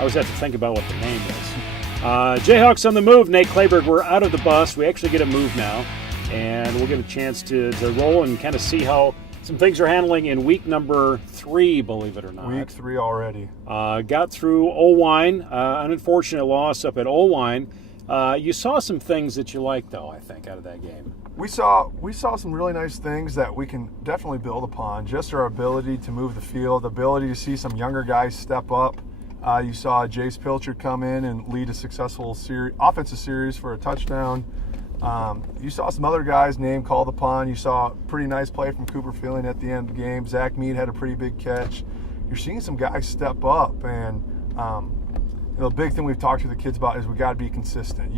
I always have to think about what the name is. Jayhawks on the move. Nate Clayberg, we're out of the bus. We actually get a move now, and we'll get a chance to roll and kind of see how some things are handling in week number 3, believe it or not. Week 3 already. Got through Olwine, an unfortunate loss up at Olwine. You saw some things that you liked, though, I think, out of that game. We saw some really nice things that we can definitely build upon. Just our ability to move the field, the ability to see some younger guys step up. You saw Jace Pilcher come in and lead a successful offensive series for a touchdown. You saw some other guys' name called upon. You saw a pretty nice play from Cooper Feeling at the end of the game. Zach Mead had a pretty big catch. You're seeing some guys step up, and the big thing we've talked to the kids about is we got to be consistent.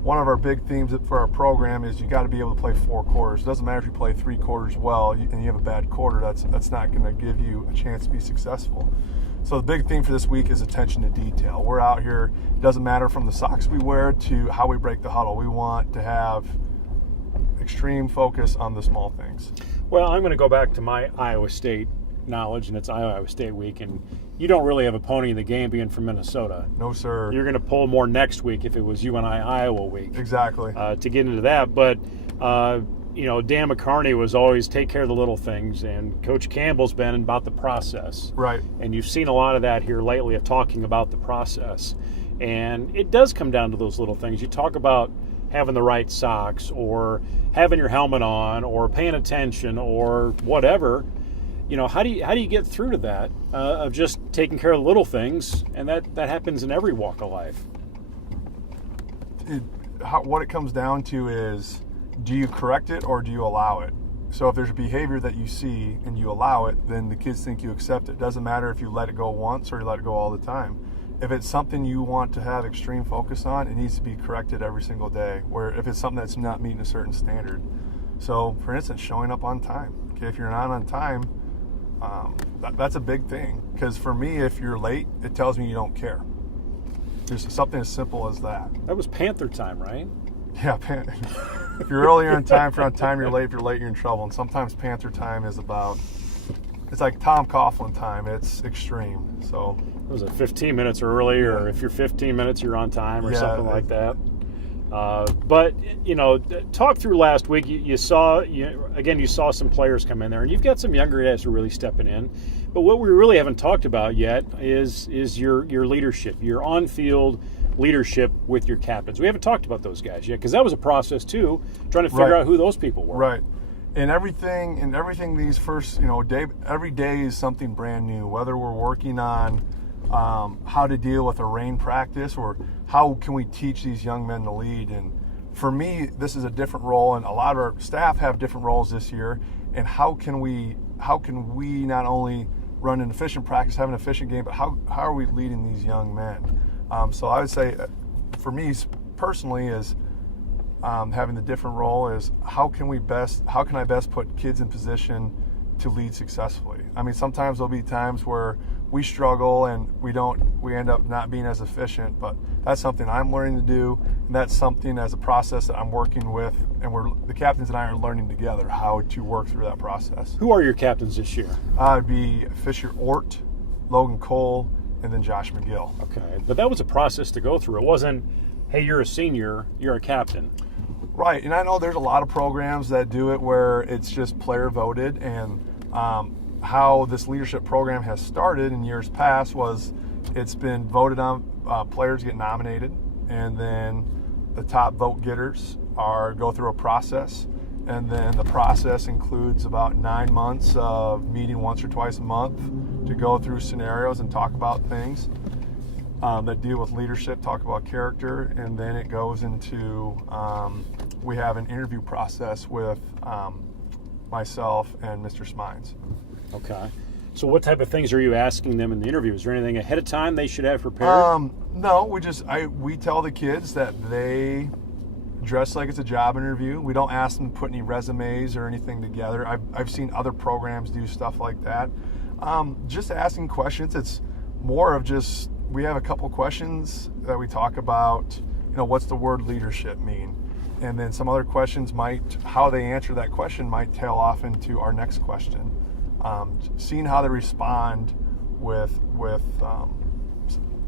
One of our big themes for our program is you got to be able to play 4 quarters. It doesn't matter if you play 3 quarters well and you have a bad quarter. That's not going to give you a chance to be successful. So the big theme for this week is attention to detail. We're out here. It doesn't matter from the socks we wear to how we break the huddle. We want to have extreme focus on the small things. Well, I'm going to go back to my Iowa State knowledge, and it's Iowa State week, and you don't really have a pony in the game being from Minnesota. No, sir. You're going to pull more next week if it was UNI Iowa week. Exactly. To get into that, but Dan McCarney was always take care of the little things, and Coach Campbell's been about the process. Right. And you've seen a lot of that here lately of talking about the process, and it does come down to those little things. You talk about having the right socks, or having your helmet on, or paying attention, or whatever. How do you get through to that of just taking care of the little things, and that happens in every walk of life? What it comes down to is, do you correct it or do you allow it? So if there's a behavior that you see and you allow it, then the kids think you accept it. It doesn't matter if you let it go once or you let it go all the time. If it's something you want to have extreme focus on, it needs to be corrected every single day. Where if it's something that's not meeting a certain standard. So for instance, showing up on time. Okay, if you're not on time, that's a big thing, because for me, if you're late, it tells me you don't care. There's something as simple as that. That was Panther time, right? Yeah, if you're early, you're on time. If you're on time, you're late. If you're late, you're in trouble. And sometimes Panther time is it's like Tom Coughlin time. It's extreme. So was it 15 minutes early, or if you're 15 minutes, you're on time, or something like that? But talk through last week. You saw some players come in there, and you've got some younger guys who are really stepping in. But what we really haven't talked about yet is your leadership, your on-field leadership with your captains. We haven't talked about those guys yet, because that was a process too, trying to figure out who those people were. Right. And everything these first every day is something brand new. Whether we're working on how to deal with a rain practice, or how can we teach these young men to lead. And for me, this is a different role, and a lot of our staff have different roles this year. And how can we not only run an efficient practice, have an efficient game, but how are we leading these young men? So I would say, for me personally, is having the different role is how can I best put kids in position to lead successfully? I mean, sometimes there'll be times where we struggle and we end up not being as efficient, but that's something I'm learning to do, and that's something as a process that I'm working with, and the captains and I are learning together how to work through that process. Who are your captains this year? It'd be Fisher Ort, Logan Cole, and then Josh McGill. Okay, but that was a process to go through. It wasn't, hey, you're a senior, you're a captain. Right, and I know there's a lot of programs that do it where it's just player voted, and how this leadership program has started in years past was it's been voted on, players get nominated, and then the top vote getters go through a process, and then the process includes about 9 months of meeting once or twice a month to go through scenarios and talk about things that deal with leadership, talk about character, and then it goes into we have an interview process with myself and Mr. Smines. Okay. So what type of things are you asking them in the interview? Is there anything ahead of time they should have prepared? No, we tell the kids that they dress like it's a job interview. We don't ask them to put any resumes or anything together. I've seen other programs do stuff like that. Just asking questions. It's more of just, we have a couple questions that we talk about, what's the word leadership mean? And then some other questions how they answer that question might tail off into our next question. Seeing how they respond with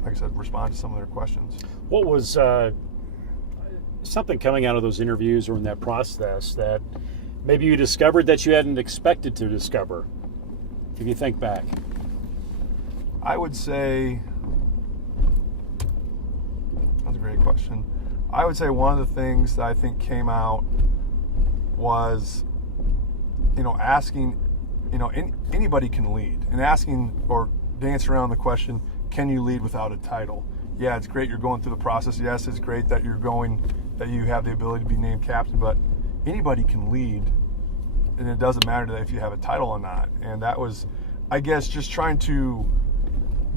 like I said, respond to some of their questions. What was something coming out of those interviews or in that process that maybe you discovered that you hadn't expected to discover, if you think back? I would say, that's a great question. I would say one of the things that I think came out was, asking, anybody can lead, and asking or dancing around the question, can you lead without a title? Yeah, it's great you're going through the process. Yes, it's great that you have the ability to be named captain, but anybody can lead, and it doesn't matter if you have a title or not. And that was, I guess, just trying to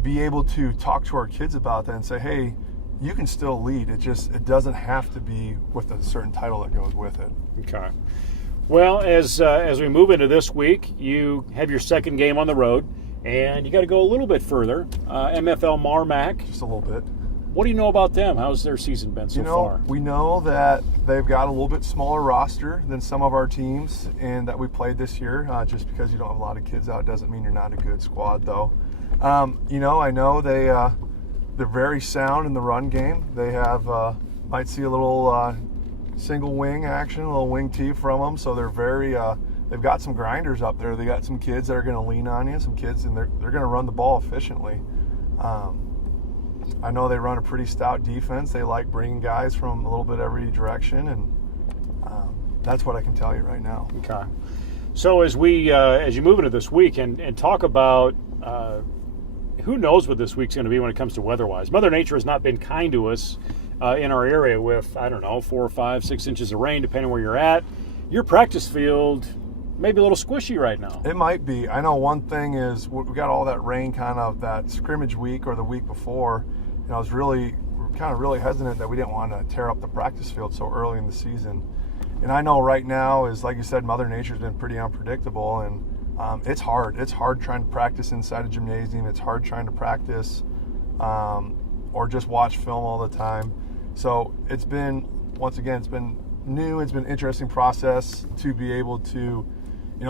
be able to talk to our kids about that and say, hey, you can still lead. It doesn't have to be with a certain title that goes with it. Okay. Well, as we move into this week, you have your second game on the road, and you got to go a little bit further. MLF-MAR-MAC. Just a little bit. What do you know about them? How's their season been so far? We know that they've got a little bit smaller roster than some of our teams and that we played this year. Just because you don't have a lot of kids out doesn't mean you're not a good squad, though. I know they're very sound in the run game. They have might see a little single wing action, a little wing tee from them. So they're very they've got some grinders up there. They got some kids that are going to lean on you, some kids, and they're going to run the ball efficiently. I know they run a pretty stout defense. They like bringing guys from a little bit every direction, and that's what I can tell you right now. Okay. So as you move into this week and talk about who knows what this week's going to be when it comes to weather-wise. Mother Nature has not been kind to us in our area with, 4 or 5, 6 inches of rain, depending where you're at. Your practice field may be a little squishy right now. It might be. I know one thing is we got all that rain kind of that scrimmage week or the week before, and I was really hesitant that we didn't want to tear up the practice field so early in the season. And I know right now is, like you said, Mother Nature's been pretty unpredictable, and it's hard. It's hard trying to practice inside a gymnasium. It's hard trying to practice or just watch film all the time. So it's been new. It's been an interesting process to be able to,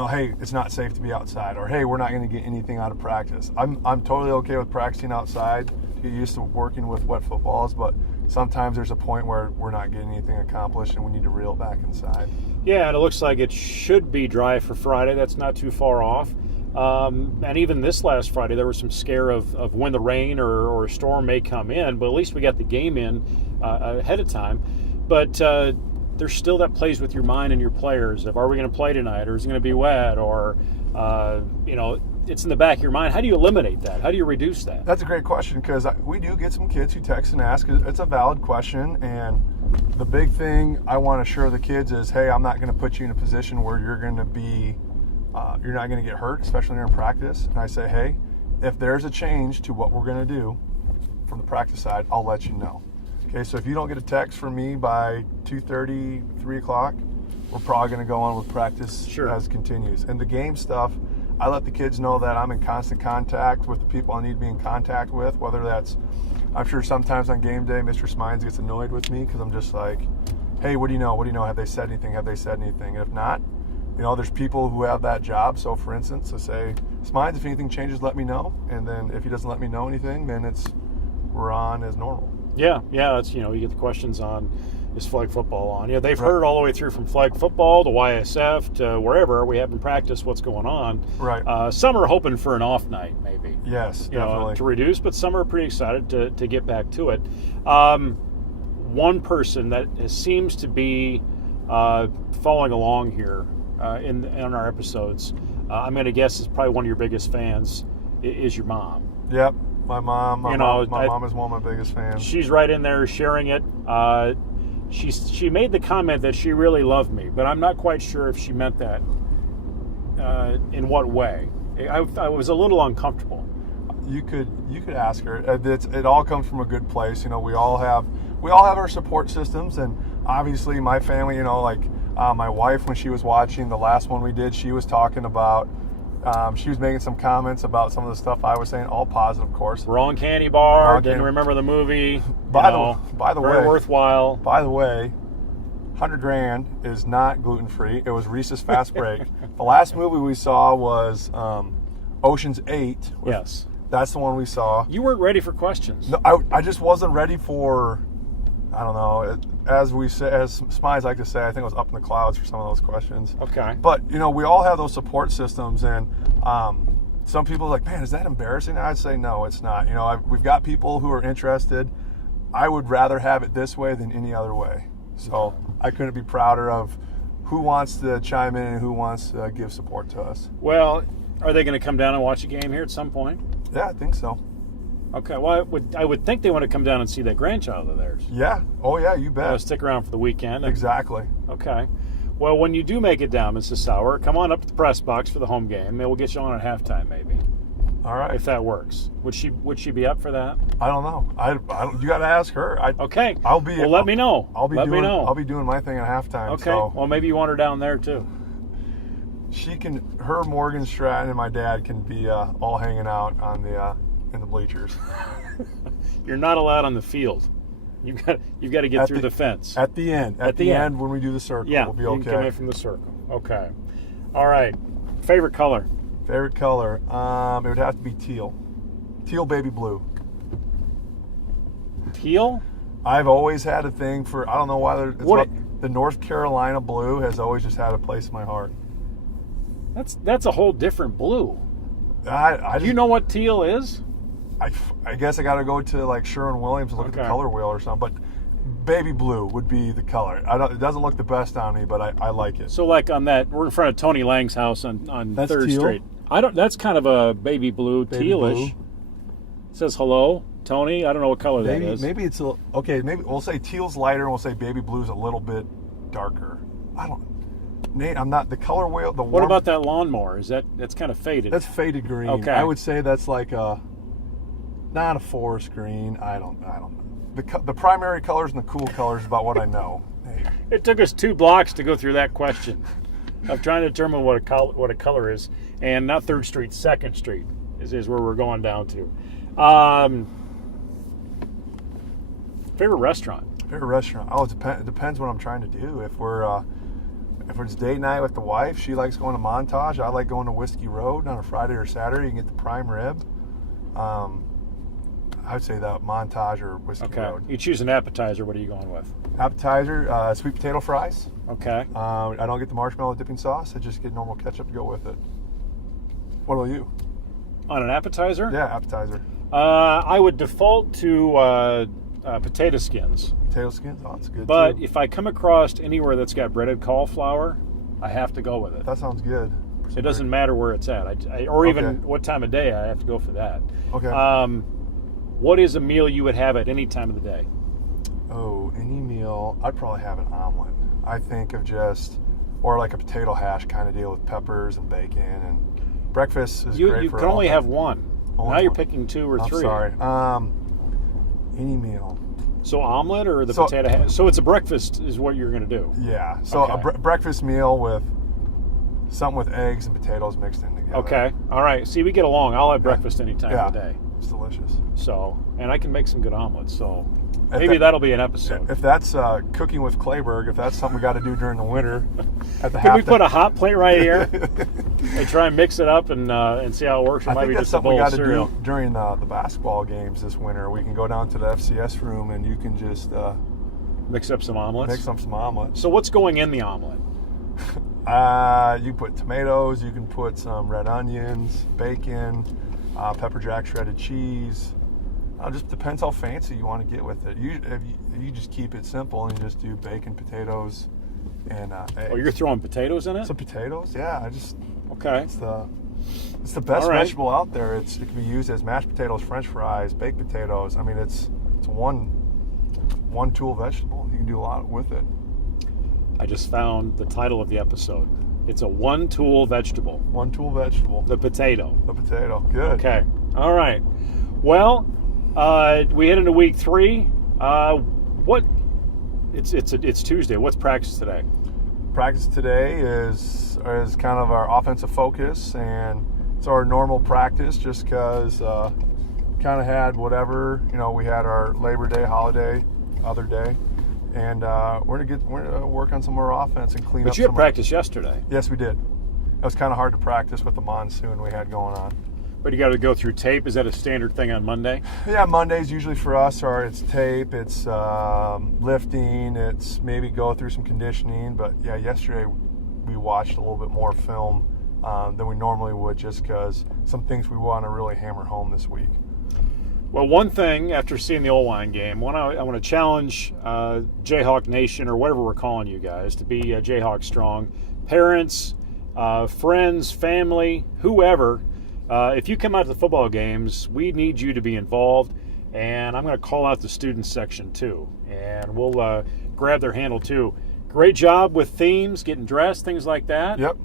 hey, it's not safe to be outside, or hey, we're not going to get anything out of practice. I'm totally okay with practicing outside to get used to working with wet footballs, but sometimes there's a point where we're not getting anything accomplished and we need to reel back inside. Yeah, and it looks like it should be dry for Friday. That's not too far off. And even this last Friday, there was some scare of when the rain or a storm may come in, but at least we got the game in ahead of time. But there's still that plays with your mind and your players of, are we going to play tonight, or is it going to be wet, or it's in the back of your mind. How do you eliminate that? How do you reduce that? That's a great question, because we do get some kids who text and ask. It's a valid question, and the big thing I want to assure the kids is, hey, I'm not going to put you in a position where you're going to be you're not going to get hurt, especially during practice. And I say, hey, if there's a change to what we're going to do from the practice side, I'll let you know. Okay, so if you don't get a text from me by 2:30, 3 o'clock, we're probably going to go on with practice as it continues. And the game stuff, I let the kids know that I'm in constant contact with the people I need to be in contact with, whether that's, I'm sure sometimes on game day, Mr. Smines gets annoyed with me because I'm just like, hey, what do you know? What do you know? Have they said anything? Have they said anything? And if not, there's people who have that job. So for instance, to say, Smines, if anything changes, let me know. And then if he doesn't let me know anything, then we're on as normal. Yeah, that's, you get the questions on, is flag football on? They've heard all the way through from flag football to YSF to wherever we haven't practiced what's going on. Right. Some are hoping for an off night, maybe. Yes, definitely. To reduce, but some are pretty excited to get back to it. One person that seems to be following along here in our episodes, I'm going to guess is probably one of your biggest fans, is your mom. Yep. My mom. My mom is one of my biggest fans. She's right in there sharing it. She made the comment that she really loved me, but I'm not quite sure if she meant that in what way. I was a little uncomfortable. You could ask her. It all comes from a good place. We all have our support systems, and obviously my family. My wife, when she was watching the last one we did, she was talking about. She was making some comments about some of the stuff I was saying, all positive, of course. Wrong candy bar. Didn't remember the movie. By the way, very worthwhile. By the way, $100,000 is not gluten-free. It was Reese's Fast Break. The last movie we saw was Ocean's 8. Yes. That's the one we saw. You weren't ready for questions. No, I just wasn't ready for, I don't know, as Smize like to say, I think it was up in the clouds for some of those questions. Okay. But, you know, we all have those support systems, and some people are like, man, is that embarrassing? I'd say, no, it's not. You know, we've got people who are interested. I would rather have it this way than any other way. So I couldn't be prouder of who wants to chime in and who wants to give support to us. Well, are they going to come down and watch a game here at some point? Yeah, I think so. Okay. Well, I would think they want to come down and see that grandchild of theirs. Yeah. Oh, yeah, you bet. Stick around for the weekend. Exactly. Okay. Well, when you do make it down, Mrs. Sauer, come on up to the press box for the home game. Maybe we'll get you on at halftime, maybe. All right. If that works. Would she be up for that? I don't know. I don't, you got to ask her. Okay. I'll be. Well, let me know. Let me know. I'll be doing my thing at halftime. Okay. So. Well, maybe you want her down there too. Her, Morgan Stratton, and my dad can be all hanging out on the in the bleachers. You're not allowed on the field. You've got to get through the fence. At the end. At the end when we do the circle, yeah, we'll be okay. You can come in from the circle. Okay. All right. Favorite color? Favorite color? It would have to be teal. Teal baby blue. Teal? I've always had a thing for, I don't know why, the North Carolina blue has always just had a place in my heart. That's a whole different blue. Do you know what teal is? I guess I got to go to like Sherwin-Williams and look at the color wheel or something. But baby blue would be the color. It doesn't look the best on me, but I like it. So like on that, we're in front of Tony Lang's house on 3rd teal? Street. That's kind of a baby blue, tealish. Blue. It says hello, Tony. I don't know what color that is. Maybe it's okay. Maybe we'll say teal's lighter, and we'll say baby blue's a little bit darker. I don't. Nate, I'm not the color wheel. What about that lawnmower? That's kind of faded? That's faded green. Okay. I would say that's like not a forest green. I don't know. The primary colors and the cool colors is about what I know. Hey. It took us 2 blocks to go through that question of trying to determine what a color is, and not 3rd Street, 2nd Street is where we're going down to. Favorite restaurant? Favorite restaurant? Oh, it depends what I'm trying to do. If it's date night with the wife, she likes going to Montage. I like going to Whiskey Road on a Friday or Saturday. You can get the prime rib. I would say that Montage or Whiskey Road. You choose an appetizer. What are you going with? Appetizer, sweet potato fries. Okay. I don't get the marshmallow dipping sauce. I just get normal ketchup to go with it. What about you? On an appetizer? Yeah, appetizer. I would default to potato skins. Potato skins? Oh, that's good But too. if I come across anywhere that's got breaded cauliflower, I have to go with it. That sounds good. It doesn't matter where it's at, or even what time of day. I have to go for that. Okay. What is a meal you would have at any time of the day? Oh, any meal. I'd probably have an omelet. I think of or like a potato hash kind of deal with peppers and bacon. And breakfast is great for You can only have one. Now you're picking 2 or 3. I'm sorry. Any meal. So omelet or the potato hash? So it's a breakfast is what you're going to do? Yeah. So a breakfast meal with something with eggs and potatoes mixed in together. Okay. All right. See, we get along. I'll have breakfast any time of the day. It's delicious. So, and I can make some good omelets. So maybe that'll be an episode. If that's cooking with Clayberg, if that's something we got to do during the winter at the Can we put a hot plate right here and try and mix it up and see how it works? Or I might think be that's just something we a bowl got of to cereal. do during the basketball games this winter. We can go down to the FCS room and you can just mix up some omelets. Mix up some omelets. So what's going in the omelet? You can put tomatoes. You can put some red onions, bacon, pepper jack shredded cheese. It just depends how fancy you want to get with it. You just keep it simple and you just do bacon, potatoes, and eggs. Oh, you're throwing potatoes in it? Some potatoes, yeah. Okay. It's the best vegetable out there. It can be used as mashed potatoes, French fries, baked potatoes. I mean, it's one tool vegetable. You can do a lot with it. I just found the title of the episode. It's a one-tool vegetable. One tool vegetable. The potato. The potato. Good. Okay. All right. Well, we head into week 3. It's Tuesday. What's practice today? Practice today is kind of our offensive focus, and it's our normal practice just because kind of had whatever, we had our Labor Day holiday other day, and we're gonna work on some more offense and clean up. But you had practice yesterday. Yes, we did. It was kind of hard to practice with the monsoon we had going on. But you got to go through tape. Is that a standard thing on Monday? Yeah, Mondays usually for us it's tape, it's lifting, it's maybe go through some conditioning. But yeah, yesterday we watched a little bit more film than we normally would, just because some things we want to really hammer home this week. Well, one thing after seeing the Old-Line game, I want to challenge Jayhawk Nation, or whatever we're calling you guys, to be Jayhawk strong. Parents, friends, family, whoever. If you come out to the football games, we need you to be involved, and I'm going to call out the students section too, and we'll grab their handle too. Great job with themes, getting dressed, things like that. Yep.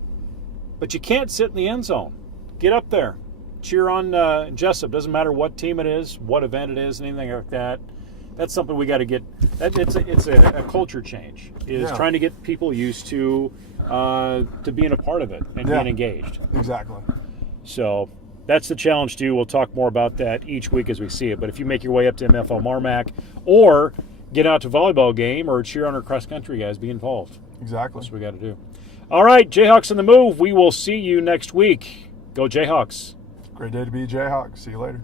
But you can't sit in the end zone. Get up there. Cheer on Jesup. Doesn't matter what team it is, what event it is, anything like that. That's something we got to get. It's a culture change. Trying to get people used to being a part of it and being engaged. Exactly. So that's the challenge too. We'll talk more about that each week as we see it. But if you make your way up to MLF-MAR-MAC or get out to volleyball game or cheer on our cross country guys, be involved. Exactly. That's what we got to do. All right, Jayhawks on the move. We will see you next week. Go Jayhawks. Great day to be a Jayhawk. See you later.